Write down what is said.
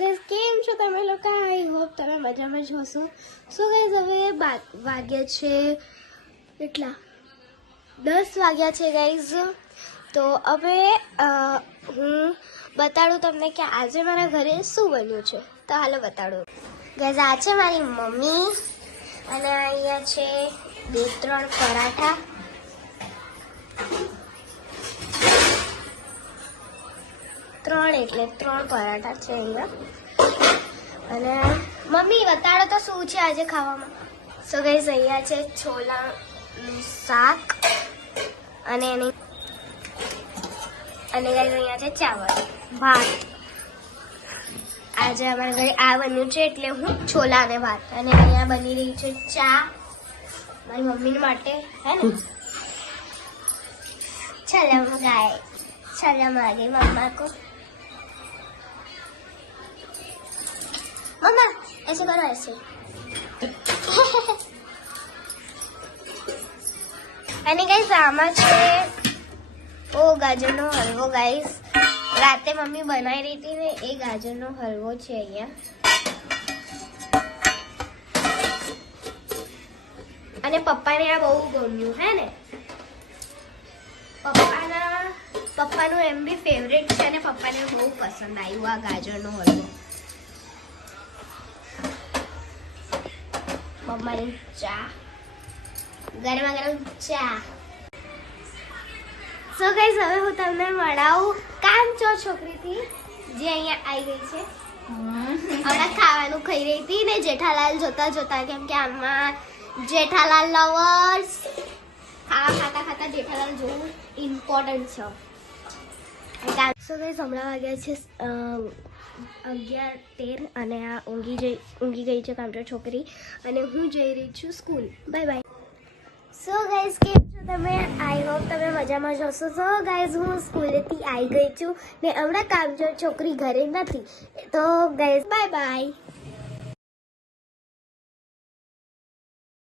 Guys કેમ છો તમે લોકો? આઈ હોપ તમે મજામાં જ હશો. સો ગાઈસ હવે વાગ્યા છે કેટલા 10 વાગ્યા છે ગાઈસ. તો હવે હું બતાડું તમને કે આજે મારા ઘરે શું બન્યું છે. તો હાલો બતાડું ગાઈસ. આ છે મારી મમ્મી અને અહીંયા છે 2-3 પરાઠા. એટલે 3 પરાઠા છે અહીંયા. અને મમ્મી બતાડો તો શું છે આજે ખાવામાં. સો ગાઈસ અહીંયા છે છોલાનું શાક અને ગાઈસ અહીંયા છે ચાવલ ભાત. આજે અમારા ઘરે આ બન્યું છે એટલે હું છોલા અને ભાત. અને અહીંયા બની રહી છે ચા મારી મમ્મી માટે, હે ને. ચલો ગાય, ચલો મારી મમ્मा को. मम्मा ऐसे करो, ऐसे. અને ગાઈસ આમાં છે ગાજરનો હલવો. ગાઈસ રાતે મમ્મી બનાવી રહી હતી ને એ ગાજરનો હલવો છે અહીંયા. અને પપ્પાને આ બહુ ગમ્યું, હે ને. પપ્પાનું એમ બી ફેવરેટ છે અને પપ્પાને બહુ પસંદ આવ્યું આ ગાજરનો હલવો. મમ્માની ચા, ગરમા ગરમ ચા. સો ગાઈસ હવે હું તમને મળાવું કામચોર છોકરીથી જે અહીંયા આવી ગઈ છે. હમણાં ખાવાનું ખાઈ રહી હતી ને જેઠાલાલ જોતા જોતા, કેમ કે આમાં જેઠાલાલ લવર્સ. ખાતા ખાતા જેઠાલાલ જોવું ઇમ્પોર્ટન્ટ છે. સો ગાઈસ હમણાં વાગ્યા છે 11:13 અને આ ઊંઘી ગઈ છે કામચોર છોકરી અને હું જઈ રહી છું school. Bye bye. So guys કેમ છો તમે? આઈ હોપ તમે મજામાં જ હશો. સો ગાઈસ હું સ્કૂલેથી આવી ગઈ છું ને હમણાં કામચોર છોકરી ઘરે નથી. તો ગાઈસ બાય બાય.